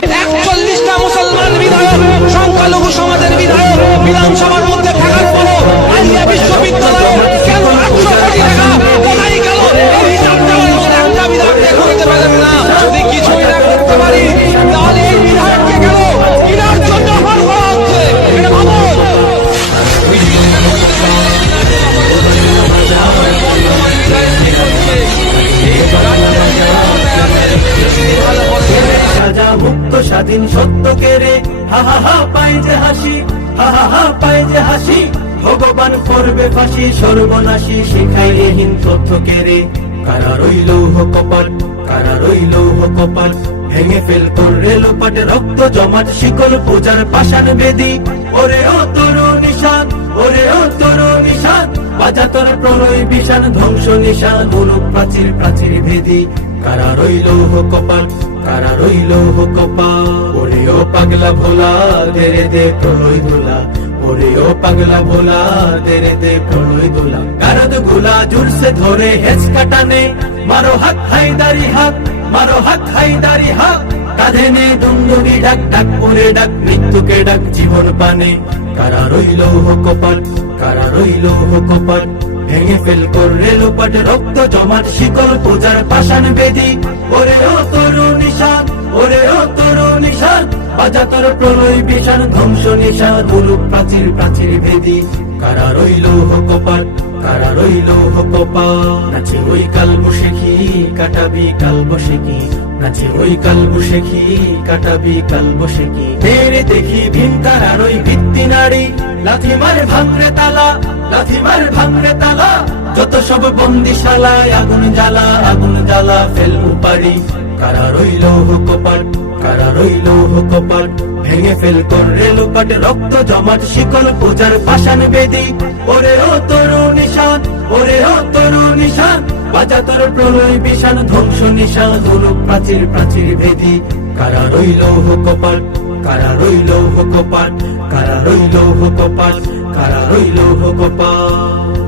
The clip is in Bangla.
That's স্বাধীন সত্য কেড়ে হা হা যে হাসি। হা হা যে হাসি। ভগবান করবে ফাঁসি, সর্বনাশী শিখাই তথ্য কেড়ে কারা রইল কপাল, কারা রইল কপাল। ভেঙে ফেল তোর রেলোপাটে রক্ত জমাট, শিকল পূজার পাষাণ বেদি। ওরে ও তরু নিশান, ওরে ও তরু নিশান। বাজা তোর প্রলয় বিশান ধ্বংস নিশান মুলুক প্রাচীর ভেদি। কারা রইল কপাল কারা রইল কপাল ওরে ও পাগলা ভোলা দেরে দে প্রলয় দোলা। ওরে ও পাগলা ভোলা দেরে দে প্রলয় দোলা। গারদগুলা জুড়ছে ধরে হেচ কাটানে। মারো হাত হাইদারি হাত, মারো হাত হাইদারি হাত। কাঁধে নে দুন্দুনি ডাক ডাক ওরে ডাক, মৃত্যুকে ডাক, জীবন পানে কারা রইল কপাল কারা রইল কপাল ভেঙে ফেল কর রেলোপাট রক্ত জমাট, শিকল পূজার পাষাণ বেদি। ওরে ও তরু নিশান, ওরে ও তরু নিশান বাজা তোর প্রলয় বিশান ধ্বংস নিশান মুলুক প্রাচীর প্রাচীর ভেদি কারা রইল কপাল কারা রইল কপাল নাচে ওই কাল বসে কি কাটাবি কাল বসে কি নাচে ওই কাল বসে কি কাটাবি কাল বসে কি মেরে দেখি ভীম কারার ওই ভিত্তি নারী। লাথি তালা লাথি তালা। যত সব আগুন জ্বালা আগুন জ্বালা উপারি কারা রইল কারা রইল ভেঙে ফেল রক্ত জমাট, শিকল পূজার পাষাণ বেদি। ওরে ও তরু নিশান, ওরে ও তরু নিশান। বাজা তোর প্রলয় বিশান ধ্বংস নিশান দুলুক প্রাচীর প্রাচীর ভেদি কারা রইল কপাট কারা রইল কপাট কারা রইল কপাট কারা রইল কপাট